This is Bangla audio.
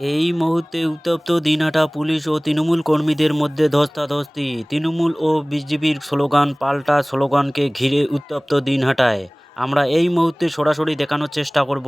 এই মুহূর্তে উত্তপ্ত দিনহাটা পুলিশ ও তৃণমূল কর্মীদের মধ্যে ধস্তাধস্তি। তৃণমূল ও বিজেপির স্লোগান পাল্টা স্লোগানকে ঘিরে উত্তপ্ত দিনহাটায়। আমরা এই মুহূর্তে সরাসরি দেখানোর চেষ্টা করব।